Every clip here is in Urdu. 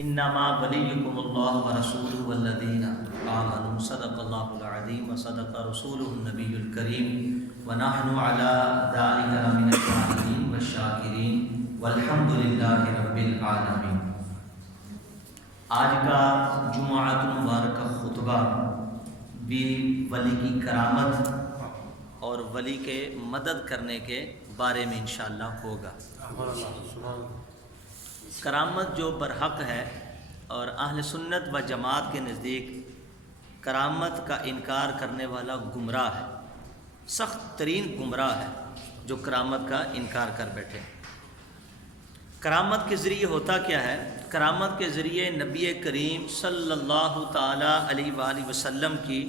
انما ولیکم اللہ ورسولہ والذین آمنوا صدق اللہ العظیم وصدق رسولہ النبی الکریم ونحن علی ذلک لمن الشاہدین والشاکرین والحمد للہ رب العالمین۔ آج کا جمعۃ المبارکہ خطبہ بھی ولی کی کرامت اور ولی کے مدد کرنے کے بارے میں انشاءاللہ ہوگا۔ کرامت جو برحق ہے، اور اہل سنت و جماعت کے نزدیک کرامت کا انکار کرنے والا گمراہ ہے، سخت ترین گمراہ ہے جو کرامت کا انکار کر بیٹھے۔ کرامت کے ذریعے ہوتا کیا ہے؟ کرامت کے ذریعے نبی کریم صلی اللہ تعالیٰ علیہ وآلہ وسلم کی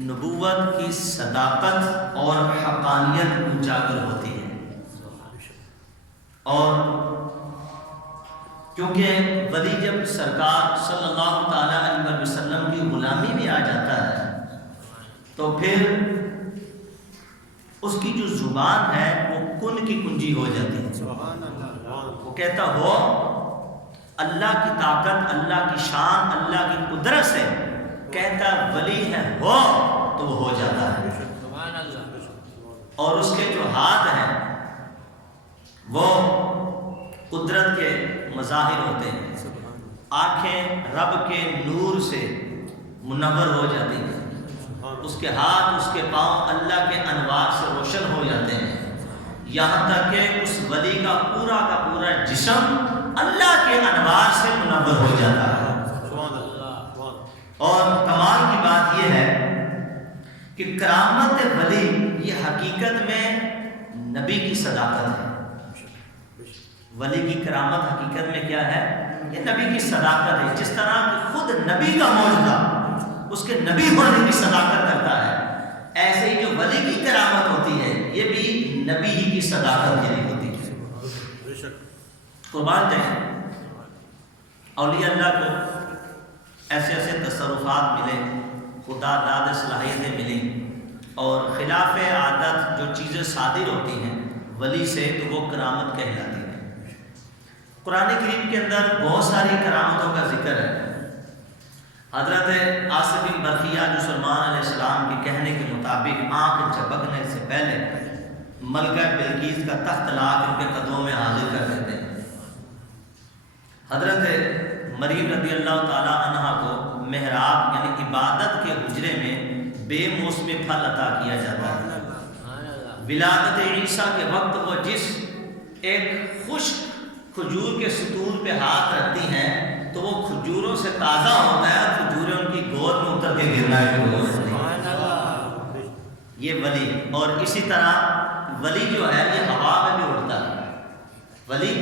نبوت کی صداقت اور حقانیت اجاگر ہوتی ہے، اور کیونکہ ولی جب سرکار صلی اللہ تعالیٰ علیہ وسلم کی غلامی میں آ جاتا ہے تو پھر اس کی جو زبان ہے وہ کن کی کنجی ہو جاتی ہے۔ وہ کہتا ہو اللہ کی طاقت، اللہ کی شان، اللہ کی قدرت سے کہتا ولی ہے ہو تو وہ ہو جاتا ہے، اور اس کے جو ہاتھ ہیں وہ قدرت کے مظاہر ہوتے ہیں، آنکھیں رب کے نور سے منور ہو جاتی ہیں، اس کے ہاتھ، اس کے پاؤں اللہ کے انوار سے روشن ہو جاتے ہیں، یہاں تک کہ اس ولی کا پورا جسم اللہ کے انوار سے منور ہو جاتا ہے۔ اور کمال کی بات یہ ہے کہ کرامت ولی یہ حقیقت میں نبی کی صداقت ہے۔ ولی کی کرامت حقیقت میں کیا ہے؟ یہ نبی کی صداقت ہے۔ جس طرح کہ خود نبی کا معجزہ اس کے نبی ہونے کی صداقت کرتا ہے، ایسے ہی جو ولی کی کرامت ہوتی ہے یہ بھی نبی ہی کی صداقت کے لیے ہوتی ہے۔ قربان جائیں، اولیاء اللہ کو ایسے ایسے تصرفات ملے، خدا داد صلاحیتیں ملی، اور خلاف عادت جو چیزیں صادر ہوتی ہیں ولی سے تو وہ کرامت کہلاتی ہے۔ قرآن کریم کے اندر بہت ساری کرامتوں کا ذکر ہے۔ حضرت عاصم بن برقیہ جو سلیمان علیہ السلام کے کہنے کے مطابق آنکھ جھپکنے سے پہلے ملکہ بلقیس کا تخت لا کے ان کے قدموں میں حاضر کر دیتے ہیں۔ حضرت مریم رضی اللہ تعالیٰ عنہا کو محراب یعنی عبادت کے حجرے میں بے موسمی پھل عطا کیا جاتا ہے۔ ولادت عیسیٰ کے وقت وہ جس ایک خشک کھجور کے ستون پہ ہاتھ رکھتی ہیں تو وہ کھجوروں سے تازہ ہوتا ہے، اور کھجوریں ان کی گود میں اتر کے گرنا شروع ہو جاتی ہیں۔ یہ ولی، اور اسی طرح ولی جو ہے یہ ہوا میں بھی اڑتا ہے۔ ولی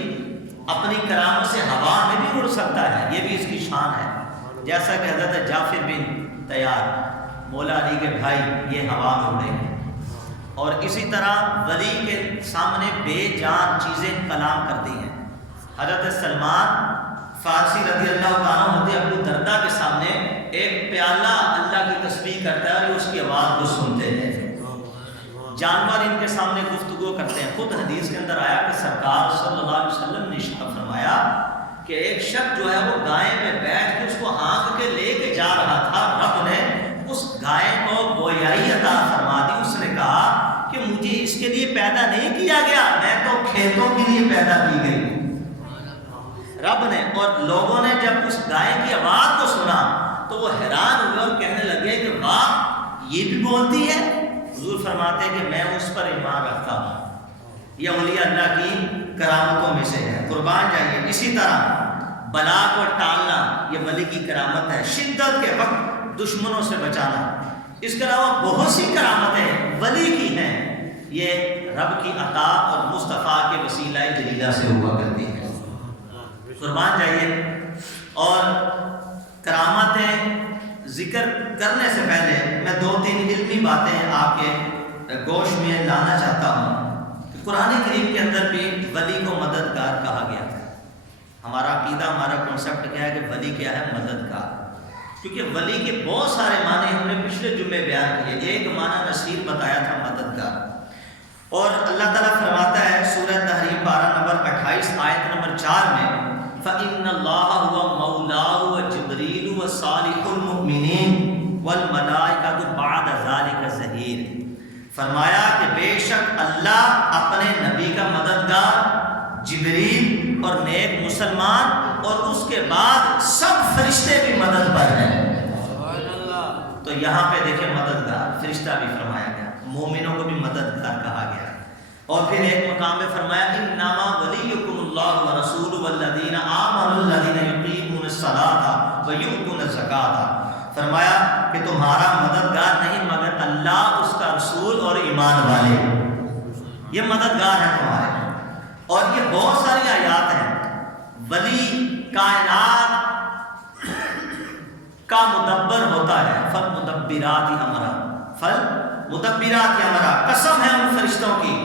اپنی کرامت سے ہوا میں بھی اڑ سکتا ہے، یہ بھی اس کی شان ہے۔ جیسا کہ حضرت جعفر بن طیار مولا علی کے بھائی یہ ہوا میں اڑے ہیں، اور اسی طرح ولی کے سامنے بے جان چیزیں کلام کرتی ہیں۔ حضرت سلمان فارسی رضی اللہ تعالیٰ عنہ ابو دردہ کے سامنے ایک پیالہ اللہ کی تسبیح کرتا ہے اور اس کی آواز کو سنتے ہیں۔ جانور ان کے سامنے گفتگو کرتے ہیں۔ خود حدیث کے اندر آیا کہ سرکار صلی اللہ علیہ وسلم نے ارشاد فرمایا کہ ایک شخص جو ہے وہ گائے میں بیٹھ کے اس کو ہانک کے لے کے جا رہا تھا، رب نے اس گائے کو گویائی عطا فرما دی۔ اس نے کہا کہ مجھے اس کے لیے پیدا نہیں کیا گیا، میں تو کھیتوں کے لیے پیدا کی گئی رب نے۔ اور لوگوں نے جب اس گائے کی آواز کو سنا تو وہ حیران ہوئے اور کہنے لگے کہ واہ، یہ بھی بولتی ہے۔ حضور فرماتے ہیں کہ میں اس پر ایمان رکھتا ہوں۔ یہ اولیاء اللہ کی کرامتوں میں سے ہے، قربان جائیے۔ اسی طرح بلا کو ٹالنا یہ ولی کی کرامت ہے، شدت کے وقت دشمنوں سے بچانا۔ اس کے علاوہ بہت سی کرامتیں ولی کی ہیں، یہ رب کی عطا اور مصطفیٰ کے وسیلہ جلیلہ سے ہوا کرتی ہیں، قربان جائیے۔ اور کرامتیں ذکر کرنے سے پہلے میں دو تین علمی باتیں آپ کے گوش میں لانا چاہتا ہوں کہ قرآن کریم کے اندر بھی ولی کو مددگار کہا گیا ہے۔ ہمارا عقیدہ، ہمارا کنسیپٹ کیا ہے کہ ولی کیا ہے؟ مددگار۔ کیونکہ ولی کے بہت سارے معنی ہم نے پچھلے جمعے بیان کیے۔ ایک معنی نصیر بتایا تھا مددگار، اور اللہ تعالیٰ فرماتا ہے سورہ تحریم پارہ نمبر 28 آیت نمبر 4 میں فَإِنَّ اللَّهَ هُوَ وصالح المؤمنین والملائکۃ بعد ذلک ظہیر۔ فرمایا کہ بے شک اللہ اپنے نبی کا مددگار جبریل اور نیک مسلمان اور اس کے بعد سب فرشتے بھی مدد پر ہیں۔ تو یہاں پہ دیکھیں مددگار فرشتہ بھی فرمایا گیا، مومنوں کو بھی مددگار کہا گیا۔ اور پھر ایک مقام میں فرمایا انما ولیکم اللہ ورسولہ والذین آمنوا الذین یقیمون الصلاۃ ویؤتون الزکاۃ۔ فرمایا کہ تمہارا مددگار نہیں مگر اللہ، اس کا رسول اور ایمان والے، یہ مددگار ہیں تمہارے۔ اور یہ بہت ساری آیات ہیں۔ ولی کائنات کا مدبر ہوتا ہے، فالمدبرات امرا، فالمدبرات امرا، قسم ہے ان فرشتوں کی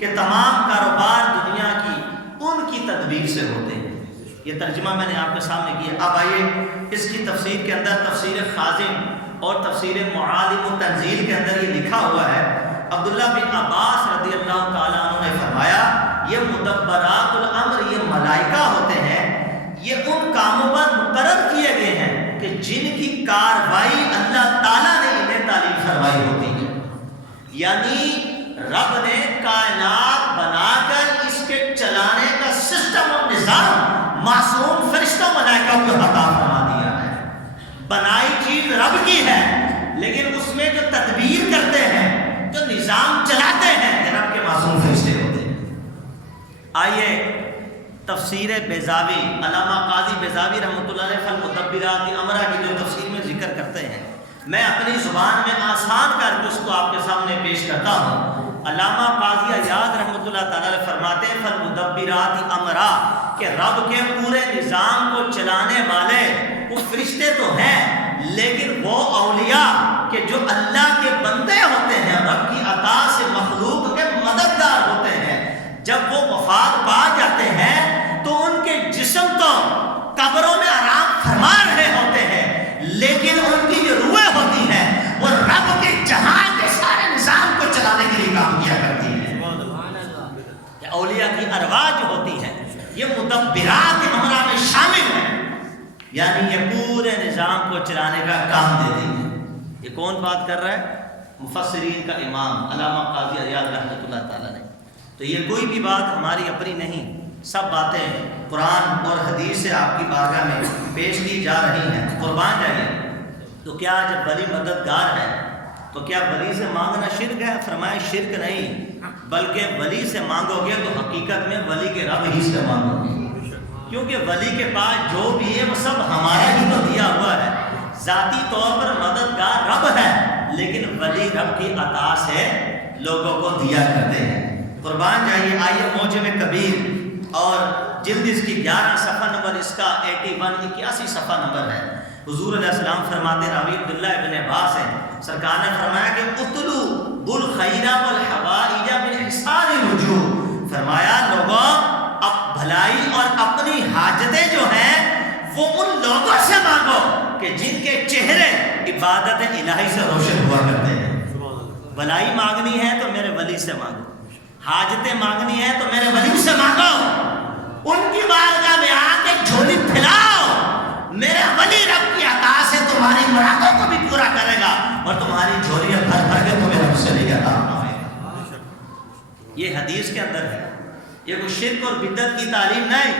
کہ تمام کاروبار دنیا کی ان کی تدبیر سے ہوتے ہیں۔ یہ ترجمہ میں نے آپ کے سامنے کیا۔ اب آئیے اس کی تفسیر کے اندر، تفسیر خازن اور تفسیر معالم و تنزیل کے اندر یہ لکھا ہوا ہے، عبداللہ بن عباس رضی اللہ تعالیٰ عنہ نے فرمایا یہ مدبرات الامر، یہ ملائکہ ہوتے ہیں، یہ ان کاموں پر مقرر کیے گئے ہیں کہ جن کی کاروائی اللہ تعالیٰ نے انہیں تعلیم فرمائی ہوتی ہے۔ یعنی رب نے کائنات بنا کر اس کے چلانے کا سسٹم اور نظام معصوم فرشتوں ملائکہ کو عطا فرما دیا ہے۔ بنائی چیز رب کی ہے، لیکن اس میں جو تدبیر کرتے ہیں، جو نظام چلاتے ہیں، یہ رب کے معصوم فرشتے ہوتے ہیں۔ آئیے تفسیر بیضاوی، علامہ قاضی بیضاوی رحمۃ اللہ علیہ فالمدبرات امرا کی جو تفسیر میں ذکر کرتے ہیں، میں اپنی زبان میں آسان کر کے اس کو آپ کے سامنے پیش کرتا ہوں۔ علامہ قاضی عیاض رحمۃ اللہ تعالیٰ علیہ فرماتے ہیں فالمدبرات امرا، کہ رب کے پورے نظام کو چلانے والے وہ فرشتے تو ہیں، لیکن وہ اولیاء کہ جو اللہ کے بندے ہوتے ہیں، رب کی عطا سے مخلوق کے مددگار ہوتے ہیں، جب وہ وفات پا جاتے ہیں تو ان کے جسم تو قبروں میں آرام فرما رہے ہوتے ہیں، لیکن ان کی جو روحیں ہوتی ہیں وہ رب کے جہان کے سارے نظام کو چلانے کے لیے کام کیا کرتی ہیں۔ اولیاء کی ارواح جو ہوتی ہیں یہ مدبرات امرا میں شامل ہیں، یعنی یہ پورے نظام کو چلانے کا کام دیتی ہیں۔ یہ کون بات کر رہا ہے؟ مفسرین کا امام علامہ قاضی عیاض رحمۃ اللہ تعالیٰ نے۔ تو یہ کوئی بھی بات ہماری اپنی نہیں، سب باتیں قرآن اور حدیث سے آپ کی بارگاہ میں پیش کی جا رہی ہیں۔ قربان جائیے۔ تو کیا جب ولی مددگار ہے تو کیا ولی سے مانگنا شرک ہے؟ فرمایا شرک نہیں، بلکہ ولی سے مانگو گے تو حقیقت میں ولی کے رب ہی سے مانگو گے، کیونکہ ولی کے پاس جو بھی ہے وہ سب ہمارا ہی تو دیا ہوا ہے۔ ذاتی طور پر مددگار رب ہے، لیکن ولی رب کی عطا سے لوگوں کو دیا کرتے ہیں۔ قربان جائیے۔ آئیے موجم کبیر اور جلد اس کی 11 صفحہ نمبر اس کا 81 صفحہ نمبر ہے۔ حضور علیہ السلام فرماتے، راوی عبداللہ ابن عباس ہیں، سرکار نے فرمایا کہ اتلو بالخیر والحوائج من حسان الوجوہ، فرمایا لوگوں اب بھلائی اور اپنی حاجتیں جو ہیں وہ ان لوگوں سے مانگو کہ جن کے چہرے عبادت الہی سے روشن ہوا کرتے ہیں۔ بھلائی مانگنی ہے تو میرے ولی سے مانگو، حاجتیں مانگنی ہے تو میرے ولی سے مانگو، ان کی بارگاہ میں آ کے جھولی پھیلاؤ، میرے ولی رب کی عطا سے تمہاری مرادوں کو بھی پورا کرے گا اور تمہاری جھولیاں بھر بھر کے تمہیں رب سے لے جاتا ہے۔ یہ حدیث کے اندر ہے۔ یہ کوئی شرک اور بدعت کی تعلیم نہیں،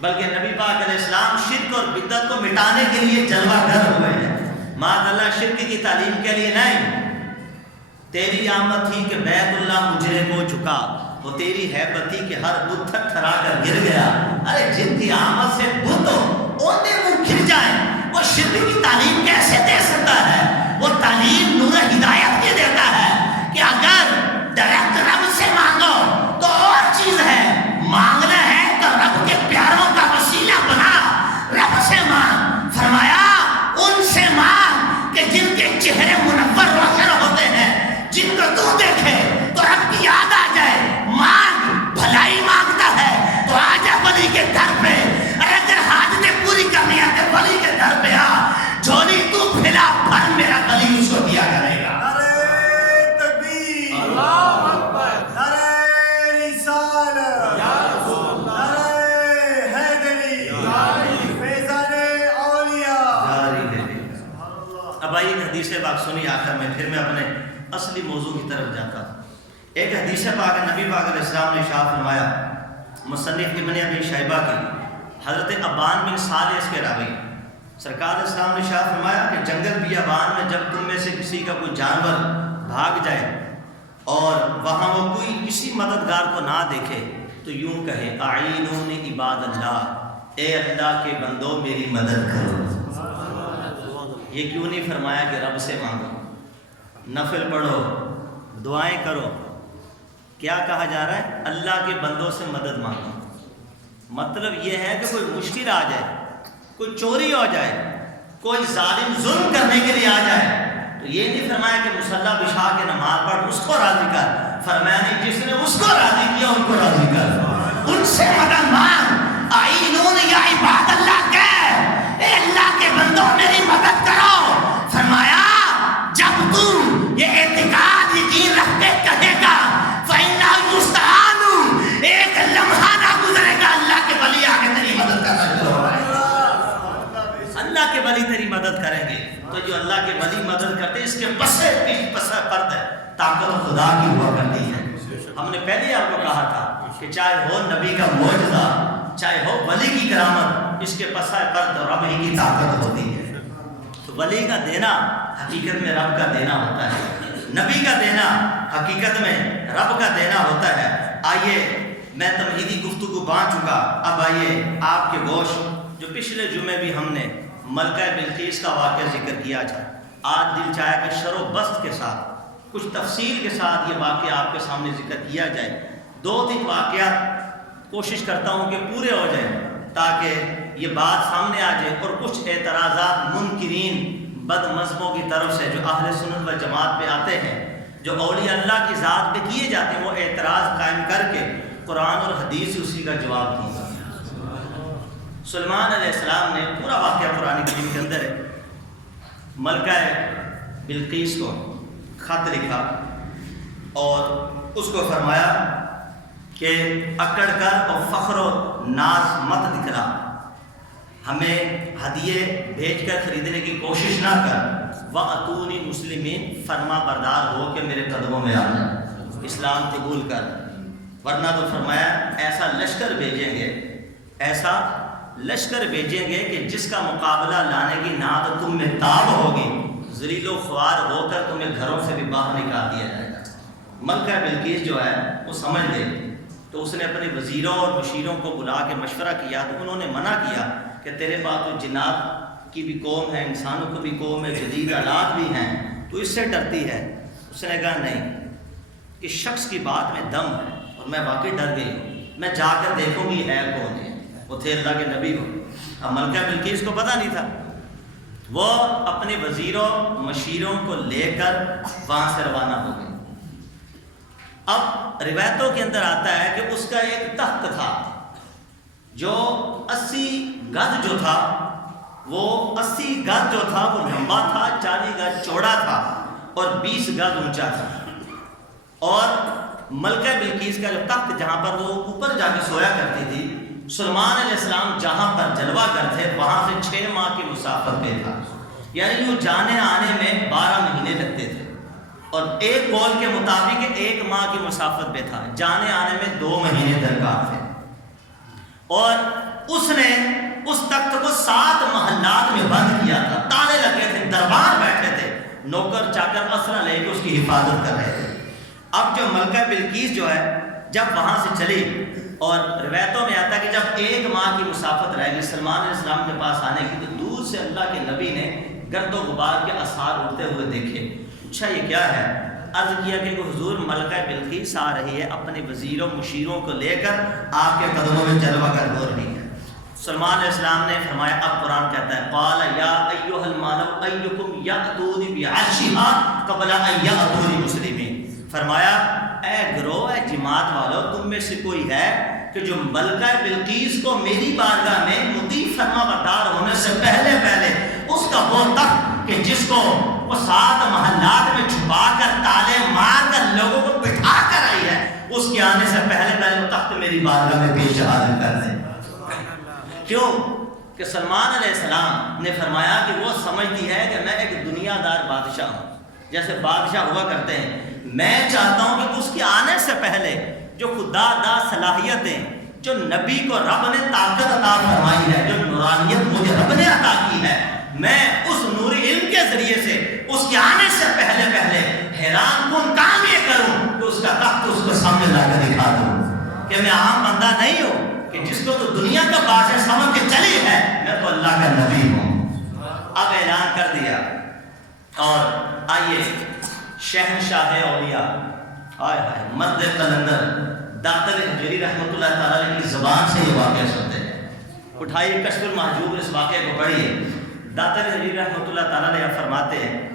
بلکہ نبی پاک علیہ السلام شرک اور بدعت کو مٹانے کے لیے جلوہ گر ہوئے ہیں، معاذ اللہ شرک کی تعلیم کے لیے نہیں۔ تیری آمد تھی کہ بیت اللہ مجرے کو جھکا، وہ تیری حیبت تھی کہ ہر بت تھک تھرا کر گر گیا۔ ارے جن کی آمد سے بت اوندے منہ گر جائیں، وہ شرک کی تعلیم کیسے دے سکتا ہے؟ وہ تعلیم نور ہدایت کے دیتا ہے کہ اگر ڈائریکٹ رب سے مانگو تو اور چیز ہے، مانگنا ہے تو رب کے پیاروں کا وسیلہ بنا، رب سے مانگ۔ فرمایا ان سے مانگ کہ جن کے چہرے منور روشن ہوتے ہیں، جن کو تو دیکھے تو رب کی یاد آ جائے۔ مانگ، بھلائی مانگتا ہے تو آ جا ولی کے در پہ، اگر حاجت حدیث پاک سنی آخر میں، پھر میں اپنے اصلی موضوع کی طرف جاتا ہوں۔ ایک حدیث پاک نبی پاک علیہ السلام نے ارشاد فرمایا، مصنف ابن ابی شیبہ کی حضرت ابان بن صالح اس کے راوی، سرکار علیہ السلام نے ارشاد فرمایا کہ جنگل بیابان میں جب تم میں سے کسی کا کوئی جانور بھاگ جائے اور وہاں وہ کوئی کسی مددگار کو نہ دیکھے تو یوں کہے اعینون عباد اللہ، اے اللہ کے بندوں میری مدد کرو۔ یہ کیوں نہیں فرمایا کہ رب سے مانگو، نفل پڑھو، دعائیں کرو؟ کیا کہا جا رہا ہے؟ اللہ کے بندوں سے مدد مانگو۔ مطلب یہ ہے کہ کوئی مشکل آ جائے، کوئی چوری ہو جائے، کوئی ظالم ظلم کرنے کے لیے آ جائے تو یہ نہیں فرمایا کہ مصلی بچھا کے نماز پڑھ اس کو راضی کر، فرمایا نہیں جس نے اس کو راضی کیا ان کو راضی کر، ان سے مدد مانگ۔ اعینون یا عباد اللہ کہہ، اے اللہ کے بندوں میری مدد کرو۔ فرمایا جب تم یہ اعتقاد یقین رکھ کے کہے گا فَإِنَّهُ يُسْتَعَانُ، ایک لمحہ نہ گزرے گا اللہ کے ولی آ کے تیری مدد کرنا، اللہ کے ولی تیری مدد کریں گے۔ تو جو اللہ کے ولی مدد کرتے اس کے پسے پرد ہے، طاقت خدا کی ہوا کرتی ہے۔ ہم نے پہلے آپ کو کہا تھا کہ چاہے ہو نبی کا معجزہ، چاہے ہو ولی کی کرامت، اس کے پسے پرد رب ہی کی طاقت ہوتی ہے۔ تو ولی کا دینا حقیقت میں رب کا دینا ہوتا ہے، نبی کا دینا حقیقت میں رب کا دینا ہوتا ہے۔ آئیے میں تمہیدی گفتگو باندھ چکا، اب آئیے آپ کے گوشت جو پچھلے جمعے بھی ہم نے ملکہ بلقیس کا واقعہ ذکر کیا تھا، آج دل چاہے کہ شر و بست کے ساتھ کچھ تفصیل کے ساتھ یہ واقعہ آپ کے سامنے ذکر کیا جائے۔ 2-3 واقعات کوشش کرتا ہوں کہ پورے ہو جائیں تاکہ یہ بات سامنے آ جائے، اور کچھ اعتراضات منکرین بد مذہبوں کی طرف سے جو اہل سنت و جماعت پہ آتے ہیں، جو اولیاء اللہ کی ذات پہ کیے جاتے ہیں، وہ اعتراض قائم کر کے قرآن اور حدیث سے اسی کا جواب دیا۔ سلیمان علیہ السلام نے پورا واقعہ قرآن کریم کے اندر ہے، ملکہ بلقیس کو خط لکھا اور اس کو فرمایا کہ اکڑ کر اور فخر و ناز مت دکھلا، ہمیں ہدیے بھیج کر خریدنے کی کوشش نہ کر، وَأَتُونِي مُسْلِمِينَ، فرما بردار ہو کے میرے قدموں میں آ جا، اسلام قبول کر، ورنہ تو فرمایا ایسا لشکر بھیجیں گے، ایسا لشکر بھیجیں گے کہ جس کا مقابلہ لانے کی نہ تو تم میں تاب ہوگی، ذلیل و خوار ہو کر تمہیں گھروں سے بھی باہر نکال دیا جائے گا۔ ملکہ بلقیس جو ہے وہ سمجھ گئی، تو اس نے اپنے وزیروں اور مشیروں کو بلا کے مشورہ کیا، تو انہوں نے منع کیا کہ تیرے پاس تو جنات کی بھی قوم ہے، انسانوں کو بھی قوم ہے، جدید آلات بھی ہیں، تو اس سے ڈرتی ہے۔ اس نے کہا نہیں، اس شخص کی بات میں دم ہے اور میں واقعی ڈر گئی ہوں، میں جا کر دیکھوں گی ہے کون ہے۔ وہ تھے اللہ کے نبی ہو۔ اب ملکہ بلقیس کو پتہ نہیں تھا، وہ اپنے وزیروں مشیروں کو لے کر وہاں سے روانہ ہو گئی۔ اب روایتوں کے اندر آتا ہے کہ اس کا ایک تخت تھا جو 80 گز جو تھا، وہ 80 گز جو تھا وہ لمبا تھا، 40 گز چوڑا تھا اور 20 گز اونچا تھا۔ اور ملکہ بلقیس کا جو تخت جہاں پر وہ اوپر جا کے سویا کرتی تھی، سلیمان علیہ السلام جہاں پر جلوہ گر تھے وہاں سے 6 ماہ کی مسافت پہ تھا، یعنی وہ جانے آنے میں 12 مہینے لگتے تھے، اور ایک قول کے مطابق 1 ماہ کی مسافت پہ تھا، جانے آنے میں 2 مہینے درکار تھے۔ اور اس نے اس تخت کو 7 محلات میں بند کیا تھا، تالے لگے تھے، دربار بیٹھے تھے، نوکر چاکر اسرا لے کے اس کی حفاظت کر رہے تھے۔ اب جو ملکہ بلقیس جو ہے جب وہاں سے چلی، اور روایتوں میں آتا ہے کہ جب 1 ماہ کی مسافت رہ گئی سلمان علیہ السلام کے پاس آنے کی، تو دور سے اللہ کے نبی نے گرد و غبار کے اثار اڑتے ہوئے دیکھے، اچھا یہ کیا ہے؟ عرض کیا کہ حضور ملکہ بلقیس آ رہی ہے، اپنے وزیروں مشیروں کو لے کر آپ کے قدموں میں جلوہ گر ہو رہی ہے۔ سلمان علیہ السلام نے فرمایا، اب قرآن کہتا ہے قال یا ایھا الملأ ایکم یأتونی بعرشھا قبل ان یأتونی مسلمین، فرمایا اے گروہ اے جماعت والو، تم میں سے کوئی ہے کہ جو ملکہ بلقیس کو میری بارگاہ میں مطیع فرما بردار ہونے سے پہلے اس کا وہ تخت کہ جس کو وہ 7 محلات میں چھپا کر تالے مار کر لوگوں کو بٹھا کر آئی ہے، اس کے آنے سے پہلے وہ تخت میری بارگاہ میں پیش حاضر کر دے۔ کیوں؟ کہ سلمان علیہ السلام نے فرمایا کہ وہ سمجھتی ہے کہ میں ایک دنیا دار بادشاہ ہوں، جیسے بادشاہ ہوا کرتے ہیں، میں چاہتا ہوں کہ اس کے آنے سے پہلے جو خدا دا صلاحیتیں، جو نبی کو رب نے طاقت عطا فرمائی ہے، جو نورانیت مجھے رب نے عطا کی ہے، میں اس نوری علم کے ذریعے سے اس کے آنے سے پہلے حیران کن کام یہ کروں کہ اس کا تخت اس کو سامنے لا کر دکھا دوں کہ میں عام بندہ نہیں ہوں کہ جس کو تو دنیا کا بادشاہ سمجھ کے چلی ہے، میں تو اللہ کا نبی ہوں۔ اب اعلان کر دیا، اور آئیے شہنشاہ اولیاء، آئے ہائے مرد قلندر داتر حجویری رحمۃ اللہ تعالیٰ علیہ کی زبان سے یہ واقعہ سنتے ہیں۔ اٹھائیے کشف المحجوب، اس واقعے کو پڑھیے۔ داتر حجویری رحمۃ اللہ تعالیٰ علیہ فرماتے ہیں،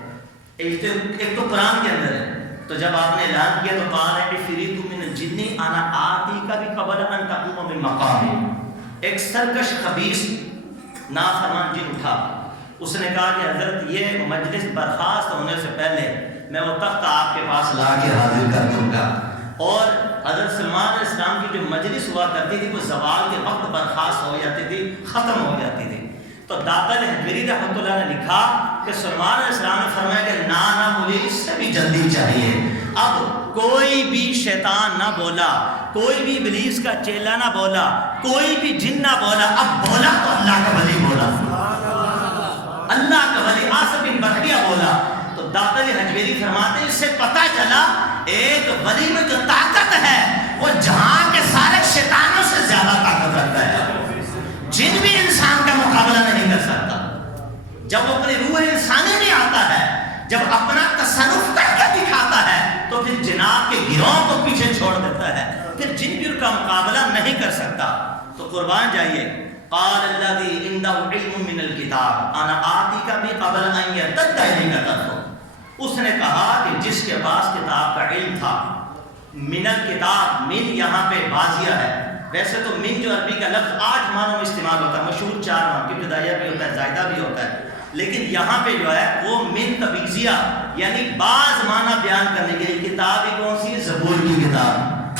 ایک تو قرآن کے اندر ہے، تو جب آپ نے اعلان کیا تو قال عفریت من الجن انا آتیک بقبل ان تقوم من مقامی، ایک سرکش خبیث نافرمان جن اٹھا، اس نے کہا کہ حضرت یہ مجلس برخاست ہونے سے پہلے میں وہ تخت آپ کے پاس لا کے حاضر کر دوں گا۔ اور حضرت سلمان علیہ السلام کی جو مجلس ہوا کرتی تھی وہ زوال کے وقت برخاست ہو جاتی تھی، ختم ہو جاتی تھی۔ تو داتا حجویری رحمۃ اللہ نے لکھا کہ سلمان علیہ السلام نے فرمایا کہ نا مجھے اس سے بھی جلدی چاہیے۔ اب کوئی بھی شیطان نہ بولا، کوئی بھی ابلیس کا چیلا نہ بولا، کوئی بھی جن نہ بولا، اب بولا تو اللہ کا ولی بولا، اللہ کا ولی آصف بن برقیہ بولا۔ تو داتا حجویری فرماتے ہیں اس سے پتہ چلا ایک ولی میں جو طاقت ہے وہ جہاں کے سارے شیطانوں سے زیادہ طاقت رکھتا ہے۔ جن بھی انسان کا مقابلہ نہیں کر سکتا، جب وہ اپنی روح انسانی میں آتا ہے، جب اپنا تصرف کر کے دکھاتا ہے تو پھر جناب کے گروہ کو پیچھے چھوڑ دیتا ہے، پھر جن بھی کا مقابلہ نہیں کر سکتا۔ تو قربان جائیے، قال الذی عنده علم من الکتاب انا آتیک بقبل ان یرتد الیک طرفک، اس نے کہا کہ جس کے پاس کتاب کا علم تھا، من الکتاب، من یہاں پہ بازیہ ہے، ویسے تو من جو عربی کا لفظ 8 معنوں میں استعمال ہوتا ہے، مشہور 4 معنوں کی، ابتدائیہ بھی ہوتا ہے، زائدہ بھی ہوتا ہے، لیکن یہاں پہ جو ہے وہ من تبعیضیہ یعنی بعض معنی بیان کرنے کے لیے کتاب ہی کون سی؟ زبور کی کتاب،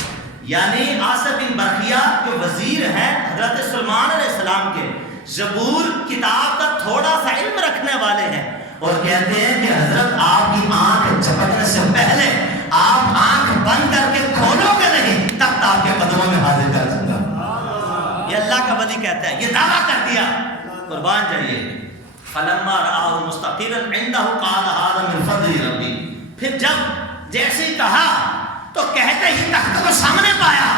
یعنی آصف بن برقیہ جو وزیر ہیں حضرت سلمان علیہ السلام کے، زبور کتاب کا تھوڑا سا علم رکھنے والے ہیں، اور کہتے ہیں کہ حضرت آپ کی آنکھ جھپکنے سے پہلے آپ آنکھ بند کر کے کھولو گے نہیں تب آپ کے قدموں میں حاضر کر دوں گا۔ یہ اللہ کا ولی کہتا ہے، یہ دعویٰ کر دیا۔ قربان جائیے، فلما رآہ مستقرا عنده قال هذا من فضل ربی، پھر جب جیسے ہی کہا تو کہتے ہی تخت کو سامنے پایا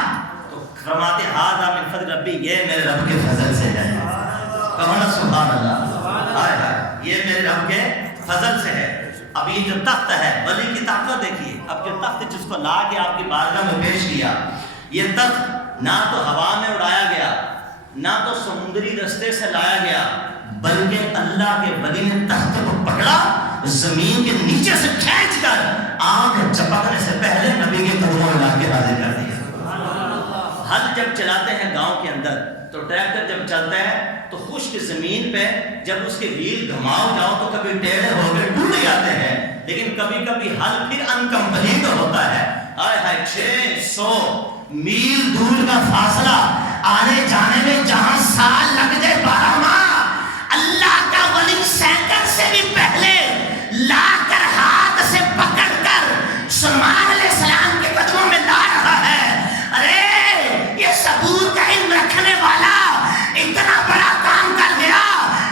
تو فرماتے هذا من فضل ربی، یہ میرے رب کے فضل سے ہے۔ کہو نا سبحان اللہ، ہائے ہائے، یہ میرے رب کے فضل سے ہے۔ اب یہ جو تخت ہے، ولی کی طاقت دیکھیے، اب جو تخت جس کو لا کے آپ کی بارگاہ میں پیش کیا، یہ تخت نہ تو ہوا میں اڑایا گیا، نہ تو سمندری رستے سے لایا گیا، بلکہ اللہ کے ولی نے تخت کو پکڑا، زمین کے نیچے سے کھینچ کر آنکھ چپکنے سے پہلے نبی کے قدموں میں لا کے حاضر کر دیا۔ ہل جب چلاتے ہیں گاؤں کے اندر تو ٹریکٹر جب چلتا ہے تو خشک زمین پہ جب اس کے ویل گھماؤ جاؤ تو کبھی ٹیڑھے ہو کے ٹوٹ جاتے ہیں، لیکن کبھی کبھی ہل پھر انکمپلیٹ ہوتا ہے۔ آئے ہائے، 600 میل دور کا فاصلہ آنے جانے میں جہاں سال لگ جائے 12 ماہ، اللہ کا ولی سیکنڈ سے بھی پہلے لا کر ہاتھ سے پکڑ کر سلمان علیہ السلام کے قدموں میں لا رہا ہے۔ ارے یہ زبور کا علم رکھنے والا اتنا بڑا کام کر گیا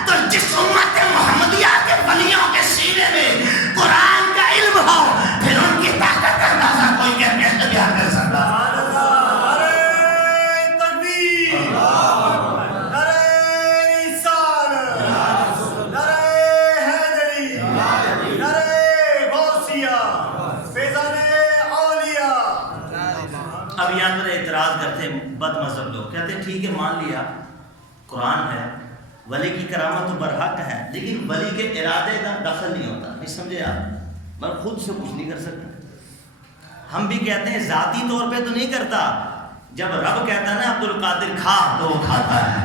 تو جس امت محمدیہ کے ولیوں کے سینے میں قرآن کا علم ہو پھر ان کی طاقت کا اندازہ کوئی کیسے بیان کر سکتا؟ اب یہاں پر اعتراض کرتے ہیں بد مذہب لوگ، کہتے ہیں ٹھیک ہے مان لیا قرآن ہے، ولی کی کرامت تو برحق ہے، لیکن ولی کے ارادے کا دخل نہیں ہوتا، نہیں سمجھے آپ؟ مگر خود سے کچھ نہیں کر سکتا۔ ہم بھی کہتے ہیں ذاتی طور پہ تو نہیں کرتا، جب رب کہتا ہے نا عبد القادر کھا تو وہ کھاتا ہے،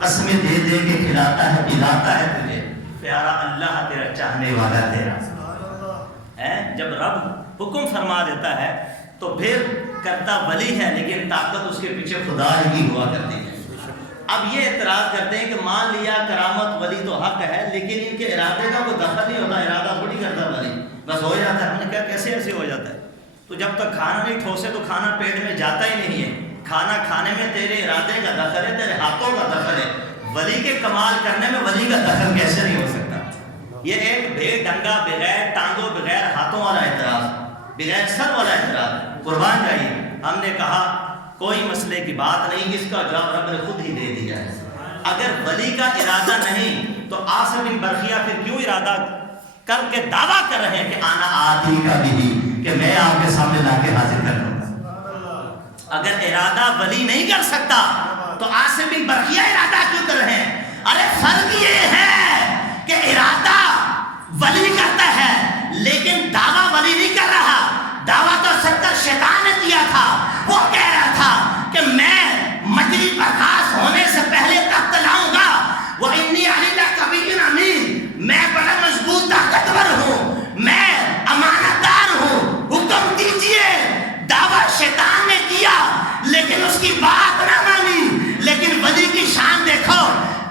قسمیں دے دے کے کھلاتا ہے، پلاتا ہے تجھے، پیارا اللہ تیرا چاہنے والا تیرا ہے۔ جب رب حکم فرما دیتا ہے تو پھر کرتا ولی ہے، لیکن طاقت اس کے پیچھے خدا ہی ہوا کرتی ہے۔ اب یہ اعتراض کرتے ہیں کہ مان لیا کرامت ولی تو حق ہے، لیکن ان کے ارادے کا کوئی دخل نہیں ہوتا، ارادہ تھوڑی کرتا ولی، بس ہو جاتا ہے۔ ہم نے کہا کیسے ایسے ہو جاتا ہے؟ تو جب تک کھانا نہیں ٹھوسے تو کھانا پیٹ میں جاتا ہی نہیں ہے۔ کھانا کھانے میں تیرے ارادے کا دخل ہے، تیرے ہاتھوں کا دخل ہے، ولی کے کمال کرنے میں ولی کا دخل کیسے نہیں ہو سکتا؟ یہ ایک بے ڈنگا، بغیر ٹانگوں، بغیر ہاتھوں والا اعتراض، بغیر سر والا اعتراض۔ قربان جائیے، ہم نے کہا کوئی مسئلے کی بات نہیں، اس کا جواب رب نے خود ہی دے دیا ہے۔ اگر ولی کا ارادہ نہیں تو عاصم بن برقیہ پھر کیوں ارادہ کر کے دعویٰ کر رہے ہیں کہ آنا آتی کا بھی، کہ میں آپ کے سامنے لا کے حاضر کر لوں گا؟ اگر ارادہ ولی نہیں کر سکتا تو عاصم بن برقیہ ارادہ کیوں کر رہے ہیں؟ ارے فرق یہ ہے کہ ارادہ ولی کرتا ہے لیکن دعویٰ ولی نہیں کر رہا۔ دعویٰ تو سرکار شیطان نے کیا تھا، وہ کہہ رہا تھا کہ میں مجری برخاست ہونے سے پہلے تخت لاؤں گا، وَإِنِّي عَلِيٌّ قَوِيٌّ أَمِينٌ، میں بڑا مضبوط طاقتور ہوں، میں امانت دار ہوں، حکم دیجئے۔ دعویٰ شیطان نے کیا لیکن اس کی بات نہ مانی۔ لیکن ولی کی شان دیکھو،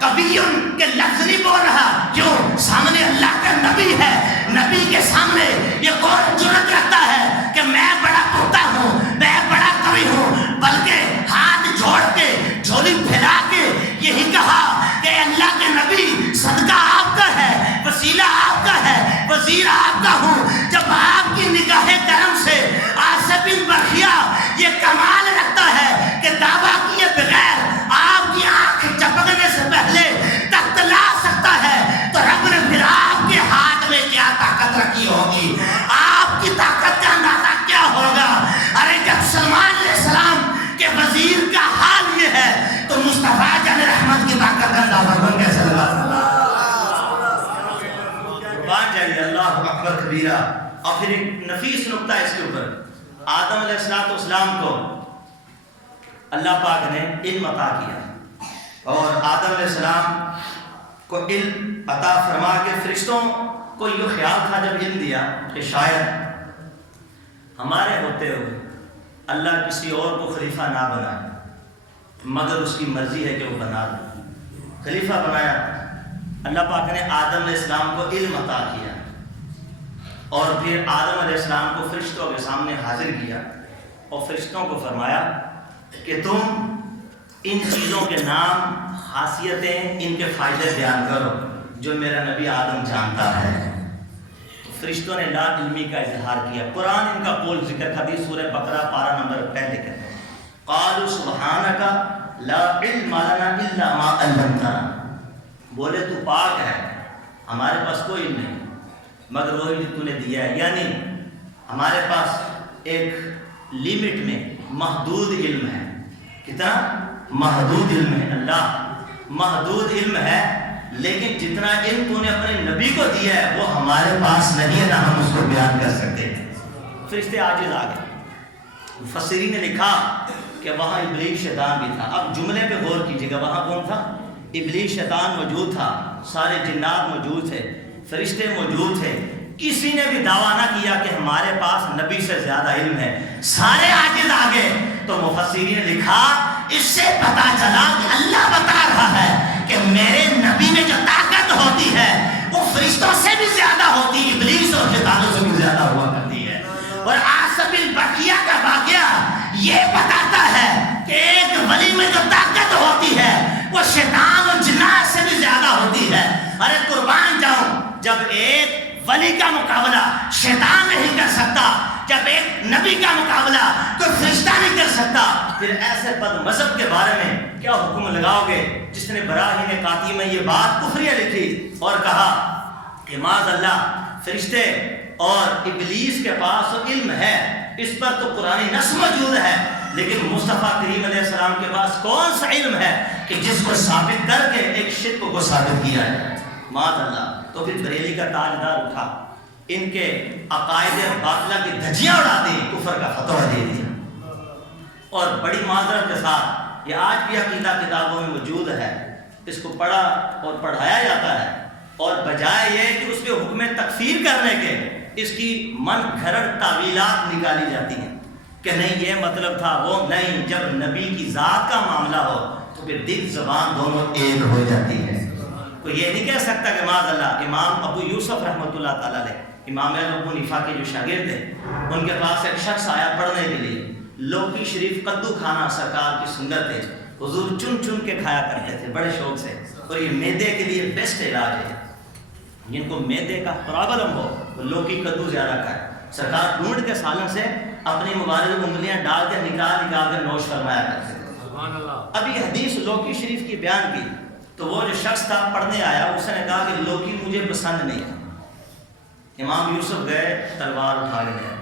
قویٌّ کے لفظ نہیں بول رہا، کیوں؟ سامنے اللہ کا نبی ہے، نبی کے سامنے یہ کون جرأت رکھتا ہے کہ میں بڑا پختہ ہوں، میں بڑا قوی ہوں، بلکہ ہاتھ جوڑ کے جھولی پھیلا کے یہی کہا کہ اللہ کے نبی صدقہ آپ کا ہے، وسیلہ آپ کا ہے، وزیر آپ کا ہوں۔ جب آپ کی نگاہ کرم سے عاصم بن برقیہ یہ کمال رکھتا ہے کہ دعویٰ کیے بغیر آپ کی آنکھ چپکنے سے پہلے تخت لا سکتا ہے، تو رب نے پھر آپ کے ہاتھ میں کیا طاقت رکھی ہوگی، آپ کی طاقت کا اندازہ کیا ہوگا؟ ارے جب سلمان علیہ السلام کے وزیر کا حال یہ ہے تو مصطفیٰ جان رحمت کی طاقت کا اندازہ بن کیسے لگا؟ قربان جائیے، اللہ اکبر کبیرہ۔ اور پھر ایک نفیس نکتہ اس کے اوپر، آدم علیہ السلام کو اللہ پاک نے علم عطا کیا، اور آدم علیہ السلام کو علم عطا فرما کے فرشتوں کو یہ خیال تھا جب علم دیا کہ شاید ہمارے ہوتے ہوئے اللہ کسی اور کو خلیفہ نہ بنائے، مگر اس کی مرضی ہے کہ وہ بنا دے۔ خلیفہ بنایا، اللہ پاک نے آدم علیہ السلام کو علم عطا کیا، اور پھر آدم علیہ السلام کو فرشتوں کے سامنے حاضر کیا اور فرشتوں کو فرمایا کہ تم ان چیزوں کے نام، خاصیتیں، ان کے فائدے بیان کرو جو میرا نبی آدم جانتا ہے۔ تو فرشتوں نے لا علمی کا اظہار کیا۔ قرآن ان کا قول ذکر، حدیث سورہ بقرہ پارہ نمبر 1 لکھتے ہیں، قالوا سبحانک لا علم لنا الا ما علمتنا، بولے تو پاک ہے، ہمارے پاس کوئی علم نہیں مگر وہی جو تو نے دیا ہے۔ یعنی ہمارے پاس ایک لیمٹ میں محدود علم ہے۔ کتنا محدود علم ہے؟ اللہ محدود علم ہے، لیکن جتنا علم تو نے اپنے نبی کو دیا ہے وہ ہمارے پاس نہیں ہے، نہ ہم اس کو بیان کر سکتے ہیں۔ فرشتے عاجز آ گئے۔ مفسرین نے لکھا کہ وہاں ابلیس شیطان بھی تھا۔ اب جملے پہ غور کیجیے گا، وہاں کون تھا؟ ابلیس شیطان موجود تھا، سارے جنات موجود تھے، فرشتے موجود تھے۔ کسی نے بھی دعویٰ نہ کیا کہ ہمارے پاس نبی سے زیادہ علم ہے، سارے عاجز آ گئے۔ تو مفسرین نے لکھا اس سے پتا چلا کہ اللہ بتا رہا ہے کہ میرے نبی میں جو طاقت ہوتی ہے وہ فرشتوں سے بھی زیادہ ہوتی ہے، ابلیس اور شیطانوں سے بھی زیادہ ہوا کرتی ہے۔ اور عاصم بن برقیہ کا واقعہ یہ بتاتا ہے کہ ایک ولی میں جو طاقت ہوتی ہے وہ شیطان اور جنات سے بھی زیادہ ہوتی ہے۔ ارے قربان جاؤں، جب ایک ولی کا مقابلہ شیطان نہیں کر سکتا، جب ایک نبی کا مقابلہ کوئی فرشتہ نہیں کر سکتا، پھر ایسے بد مذہب کے بارے میں کیا حکم لگاؤ گے جس نے براہین قاطع میں یہ بات کفریہ لکھی اور کہا کہ معاذ اللہ فرشتے اور ابلیس کے پاس علم ہے، اس پر تو قرآن نص موجود ہے، لیکن مصطفیٰ کریم علیہ السلام کے پاس کون سا علم ہے کہ جس کو ثابت کر کے ایک شرک کو ثابت کیا ہے؟ معاذ اللہ۔ تو پھر بریلی کا تاجدار اٹھا، ان کے عقائد باطلہ کی دھجیاں اڑا دی، کفر کا فتویٰ دے دیا، اور بڑی معذرت کے ساتھ یہ آج بھی عقیدہ کتابوں میں موجود ہے، اس کو پڑھا اور پڑھایا جاتا ہے، اور بجائے یہ کہ اس پہ حکم تکفیر کرنے کے اس کی من گھڑت تعویلات نکالی جاتی ہیں کہ نہیں یہ مطلب تھا وہ نہیں۔ جب نبی کی ذات کا معاملہ ہو تو پھر دل زبان دونوں ایک ہو جاتی ہے. کوئی یہ نہیں کہہ سکتا کہ معاذ اللہ. امام ابو یوسف رحمۃ اللہ تعالیٰ علیہ، امام ابو حنیفہ کے جو شاگرد ہیں، ان کے پاس ایک شخص آیا پڑھنے کے لیے. لوکی شریف کدو کھانا سرکار کی سنت ہے، حضور چن چن کے کھایا کرتے تھے بڑے شوق سے. اور یہ معدے کے لیے بیسٹ علاج ہے. جن کو معدے کا پرابلم ہو وہ لوکی کدو زیادہ کھائے. سرکار ڈھونڈ کے سالن سے اپنی مبارک انگلیاں ڈال کے نکال کے نوش فرمایا کرتے تھے. اب یہ حدیث لوکی شریف کی بیان کی تو وہ جو شخص تھا پڑھنے آیا، اس نے کہا کہ لوکی مجھے پسند نہیں ہے. امام یوسف گئے، تلوار اٹھا کے گئے،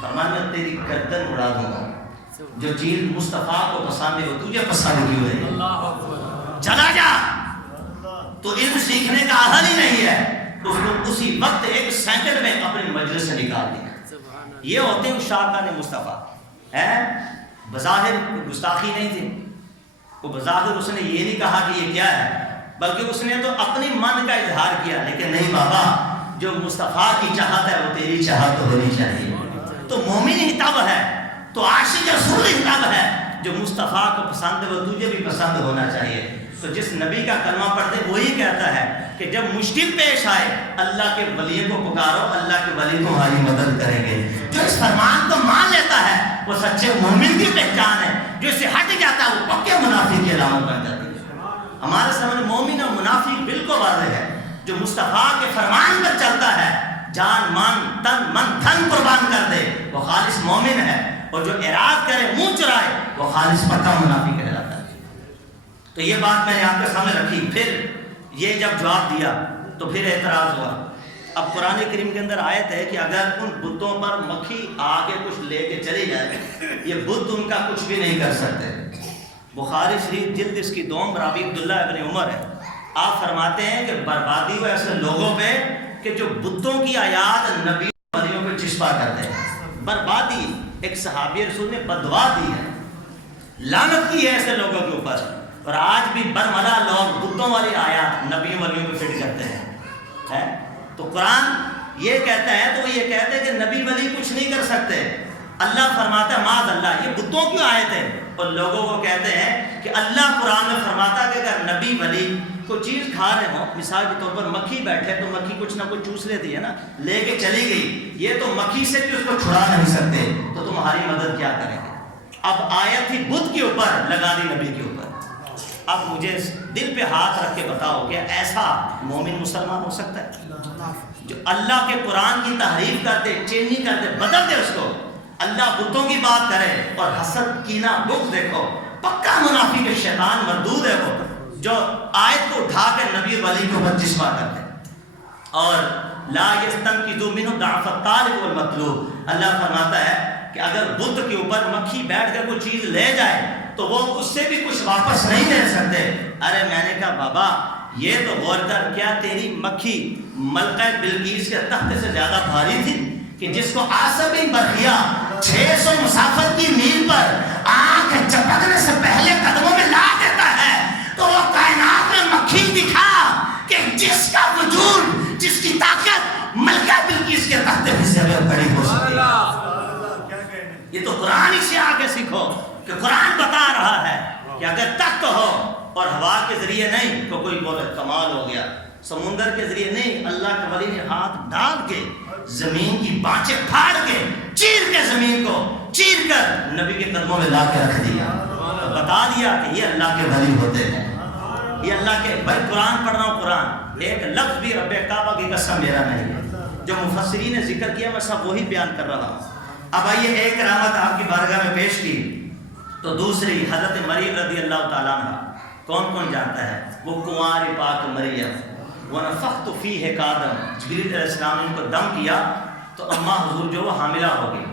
فرمایا میں تیری گردن اڑا دوں گا. جو چیز مصطفیٰ کو پسند ہے وہ تجھے پسند کیوں ہے؟ چلا جا. تو علم سیکھنے کا اہل ہی نہیں ہے، اس کو اسی وقت 1 سیکنڈ میں اپنے مجلس سے نکال دیا. یہ ہوتے ہیں شاکان مصطفیٰ. بظاہر گستاخی نہیں تھی، وہ بظاہر اس نے یہ نہیں کہا کہ یہ کیا ہے، بلکہ اس نے تو اپنی من کا اظہار کیا. لیکن نہیں بابا، جو مصطفیٰ کی چاہت ہے وہ تیری چاہت ہونی چاہیے. تو مومن ہی تب ہے، تو عاشق رسول ہی تب ہے جو مصطفیٰ کو پسند ہے وہ تجھے بھی پسند ہونا چاہیے. تو جس نبی کا کلمہ پڑھتے وہی کہتا ہے کہ جب مشکل پیش آئے اللہ کے ولی کو پکارو، اللہ کے ولی تمہاری مدد کریں گے. جو اس فرمان کو مان لیتا ہے وہ سچے مومن کی پہچان ہے. جو اسے ہٹ جاتا ہے وہ پکے منافق کی علامت بن جاتی ہے. ہمارے سامنے مومن اور منافق بالکل واضح ہے. جو مصطفیٰ کے فرمان پر چلتا ہے، جان مان تن من دھن قربان کر دے، وہ خالص مومن ہے. اور جو اعراض کرے، منہ چرائے، وہ خالص پکا منافق کہلاتا ہے. تو یہ بات میں نے آپ کے سامنے رکھی. پھر یہ جب جواب دیا تو پھر اعتراض ہوا. اب قرآن کریم کے اندر آیت ہے کہ اگر ان بتوں پر مکھی آگے کچھ لے کے چلی جائے، یہ بت ان کا کچھ بھی نہیں کر سکتے. بخاری شریف جلد اس کی 2 راوی عبداللہ ابن عمر ہے. آپ فرماتے ہیں کہ بربادی ہو ایسے لوگوں پہ کہ جو بتوں کی آیات نبی ولیوں پہ چسپا کرتے ہیں. بربادی. ایک صحابی رسول نے بددعا دی ہے، لعنت کی ہے ایسے لوگوں کے اوپر. اور آج بھی برملا لوگ بتوں والی آیات نبی ولیوں پہ فٹ کرتے ہیں. تو قرآن یہ کہتا ہے تو وہ یہ کہتے ہیں کہ نبی ولی کچھ نہیں کر سکتے. اللہ فرماتا ہے معاذ اللہ یہ بتوں کی آیت ہے. اور لوگوں کو کہتے ہیں کہ اللہ قرآن میں فرماتا ہے کہ اگر نبی ولی کوئی چیز کھا رہے ہوں، مثال کے طور پر مکھی بیٹھے تو مکھی کچھ نہ کچھ چوس لیتی ہے نا، لے کے چلی گئی. یہ تو مکھی سے بھی اس کو چھڑا نہیں سکتے، تو تمہاری مدد کیا کریں گے؟ اب آیت ہی بت کے اوپر لگا دی، نبی کے اوپر. اب مجھے دل پہ ہاتھ رکھ کے بتاؤ کہ ایسا مومن مسلمان ہو سکتا ہے جو اللہ کے قرآن کی تحریف کرتے، چینی کرتے، بدل دے اس کو، اللہ بتوں کی بات کرے اور حسد کینہ بغض دیکھو. پکا منافق شیطان مردود ہے وہ جو آیت کو اٹھا کے نبی ولی کو بچسپا کرتے. اور لا یستنقذوا منہ ضعف الطالب والمطلوب. اللہ فرماتا ہے کہ اگر بت کے اوپر مکھی بیٹھ کر کوئی چیز لے جائے تو وہ اس سے بھی کچھ واپس نہیں لے سکتے. ارے میں نے کہا بابا یہ تو غور کر، کیا تیری مکھی ملکہ بلقیس کے تخت سے زیادہ بھاری تھی کہ جس کو آصف بن برقیہ 600 مسافت کی میل پر آنکھ چپکنے سے پہلے قدموں میں لا دیتا ہے؟ تو وہ کائنات میں مکھی دکھا کہ جس کا وجود، جس کی طاقت ملکہ بلقیس کے تخت پہ سے بڑی ہو سکتی ہے. یہ تو قرآن ہی سے آگے سیکھو کہ قرآن بتا رہا ہے کہ اگر تخت ہو اور ہوا کے ذریعے نہیں تو کوئی بولے کمال ہو گیا، سمندر کے ذریعے نہیں، اللہ کے ولی نے ہاتھ ڈال کے زمین کی بانچیں پھاڑ کے چیر کے زمین کو چیر کر نبی کے قدموں میں لا کے رکھ دیا، بتا دیا کہ یہ اللہ کے ولی ہوتے ہیں. یہ اللہ کے بھائی قرآن پڑھ رہا ہوں، قرآن ایک لفظ بھی رب کعبہ کی قسم میرا نہیں ہے. جو مفسرین نے ذکر کیا میں سب وہی بیان کر رہا ہوں. اب آئیے ایک کرامت آپ کی بارگاہ میں پیش کی تو دوسری حضرت مریم رضی اللہ تعالیٰ عنہ کون کون جانتا ہے؟ وہ کنواری پاک مریم. وَنَفَخْتُ فِيهِ قَادَمْ. جبریل علیہ السلام نے ان کو دم کیا تو اماں حضور جو وہ حاملہ ہو گئی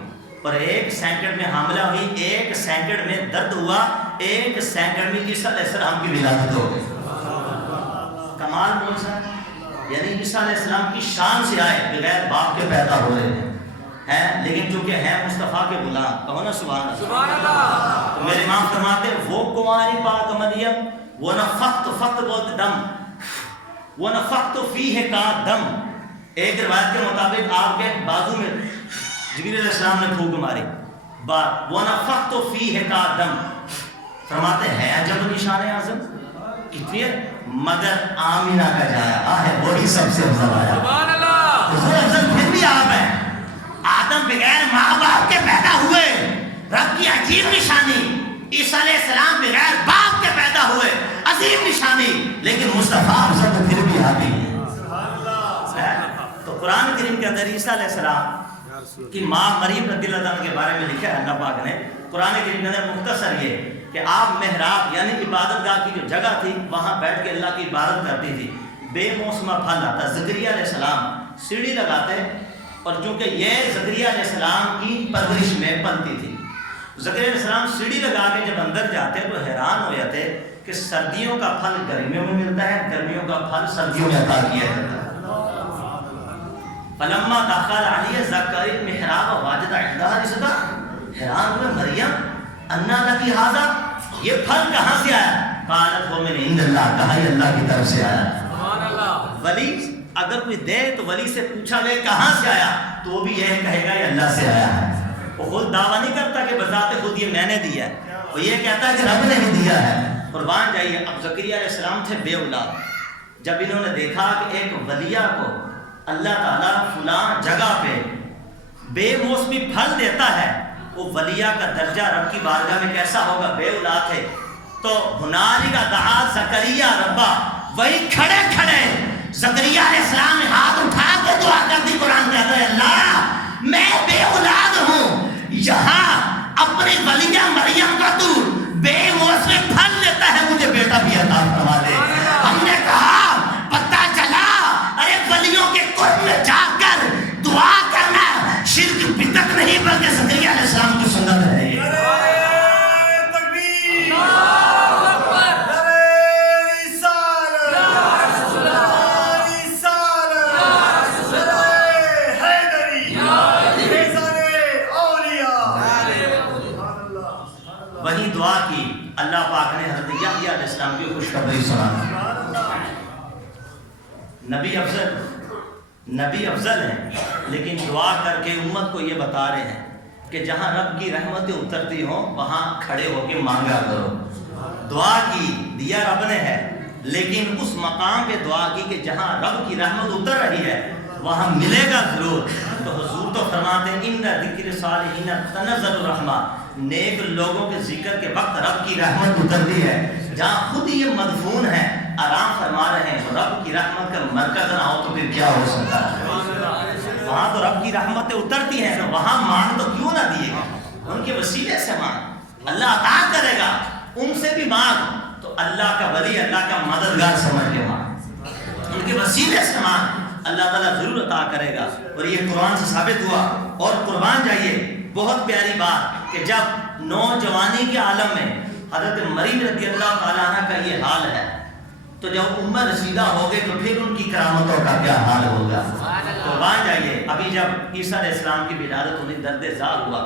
اور 1 سیکنڈ میں حاملہ ہوئی. 1 سیکنڈ میں درد ہوا، 1 سیکنڈ میں عیسیٰ علیہ السلام کی ولادت ہو گئی. کمال کون سا؟ یعنی عیسیٰ علیہ السلام کی شان سے آئے، بغیر باپ کے پیدا ہو رہے ہیں، لیکن چونکہ ہیں مصطفیٰ کے غلام. کہو نا سبحان اللہ. تو میرے امام فرماتے ہیں وہ کنواری پاک مریم، وہ نفخت، فخت بولتے دم، وہ نفخت فیہ کا دم. ایک روایت کے مطابق آپ کے بازو میں جبریل علیہ السلام نے پھونک ماری. وہ نفخت فیہ کا دم، فرماتے ہیں جب نشان اعظم اتنی ہے مگر آمینہ کا جایا ہے وہی سب سے افضل آیا. حضور افضل پھر بھی آپ ہیں. آدم بغیر ماں باپ کے پیدا ہوئے, رب کی عجیب نشانی. عیسیٰ علیہ السلام بغیر باپ کے پیدا ہوئے, عظیم نشانی. لیکن مصطفیٰ افضل تو پھر بھی آتی ہے. تو قرآن کریم کے اندر عیسیٰ علیہ السلام کی ماں مریم رضی اللہ عنہ کے بارے میں لکھا ہے اللہ پاک نے قرآن کریم کے اندر مختصر یہ کہ آپ محراب یعنی عبادت گاہ کی جو جگہ تھی وہاں بیٹھ کے اللہ کی عبادت کرتی تھی. بے موسمہ پھل آتا. زکریا علیہ السلام سیڑھی لگاتے, اور چونکہ یہ زکریا علیہ السلام کی پرورش میں پلتی تھی. زکریا علیہ السلام سیڑھی لگا کے جب اندر جاتے تو حیران ہو جاتے کہ سردیوں کا پھل گرمیوں میں ملتا ہے, گرمیوں کا پھل سردیوں میں عطا کیا جاتا ہے. فلما دخل علیہ زکریا المحراب وجد عندها رزقا. حیران ہوئے مریم انا لکی ھذا, یہ پھل کہاں سے آیا؟ قالت وہ من عند اللہ, کہا یہ اللہ کی طرف سے آیا. سبحان اللہ. ولی اگر کوئی دے تو ولی سے پوچھا گئے کہاں سے آیا تو وہ بھی یہ کہے گا یہ اللہ سے آیا ہے. وہ خود دعویٰ نہیں کرتا کہ بذات خود یہ میں نے دیا ہے, وہ یہ کہتا ہے کہ رب نے ہی دیا ہے. قربان جائیے. اب زکریا علیہ السلام تھے بے اولاد. جب انہوں نے دیکھا کہ ایک ولیہ کو اللہ تعالیٰ فلاں جگہ پہ بے موسمی پھل دیتا ہے, وہ ولیہ کا درجہ رب کی بارگاہ میں کیسا ہوگا؟ بے اولاد ہے. تو ہنالک دعا زکریا ربا, وہی کھڑے کھڑے زکریا علیہ السلام نے ہاتھ اٹھا کے دعا کر دی. قرآن کہتا ہے اللہ میں بے اولاد ہوں, یہاں اپنی ولیہ مریم کا تو بے موسمی پھل لیتا ہے, مجھے بیٹا بھی عطا فرما دے. ہم نے کہا پتہ چلا ارے ولیوں کے قرب میں جا کر دعا کرنا شرک بدعت نہیں بلکہ زکریا علیہ السلام کی سنت ہے. وہی دعا کی اللہ پاک نے حضرت یحییٰ علیہ السلام کی خوشخبری سنا. نبی افضل ہیں لیکن دعا کر کے امت کو یہ بتا رہے ہیں کہ جہاں رب کی رحمتیں اترتی ہوں وہاں کھڑے ہو کے مانگا کرو. دعا کی دیا رب نے ہے, لیکن اس مقام پہ دعا کی کہ جہاں رب کی رحمت اتر رہی ہے وہاں ملے گا ضرور. تو حضور تو فرماتے ہیں ان ذکر صالحین تنزل الرحمہ, نیک لوگوں کے ذکر کے وقت رب کی رحمت اترتی ہے. جہاں خود یہ مدفون ہے آرام فرما رہے ہیں, رب کی رحمت کا مرکز نہ ہو تو پھر کیا ہو سکتا ہے؟ وہاں تو رب کی رحمتیں اترتی ہیں, تو وہاں مانگ تو کیوں نہ دیے گا؟ ان کے وسیلے سے مانگ, اللہ عطا کرے گا. ان سے بھی مانگ تو اللہ کا ولی, اللہ کا مددگار سمجھ کے مانگ, ان کے وسیلے سے مانگ, اللہ تعالیٰ ضرور عطا کرے گا. اور یہ قرآن سے ثابت ہوا. اور قربان جائیے بہت پیاری بات کہ جب نوجوانی کے عالم میں حضرت مریم رضی اللہ تعالیٰ عنہ کا یہ حال ہے, تو جب عمر رسیدہ ہو گئے تو پھر ان کی کرامتوں کا کیا حال ہوگا؟ قربان جائیے. ابھی جب عیسیٰ علیہ السلام کی ولادت ہوئی, درد زار ہوا,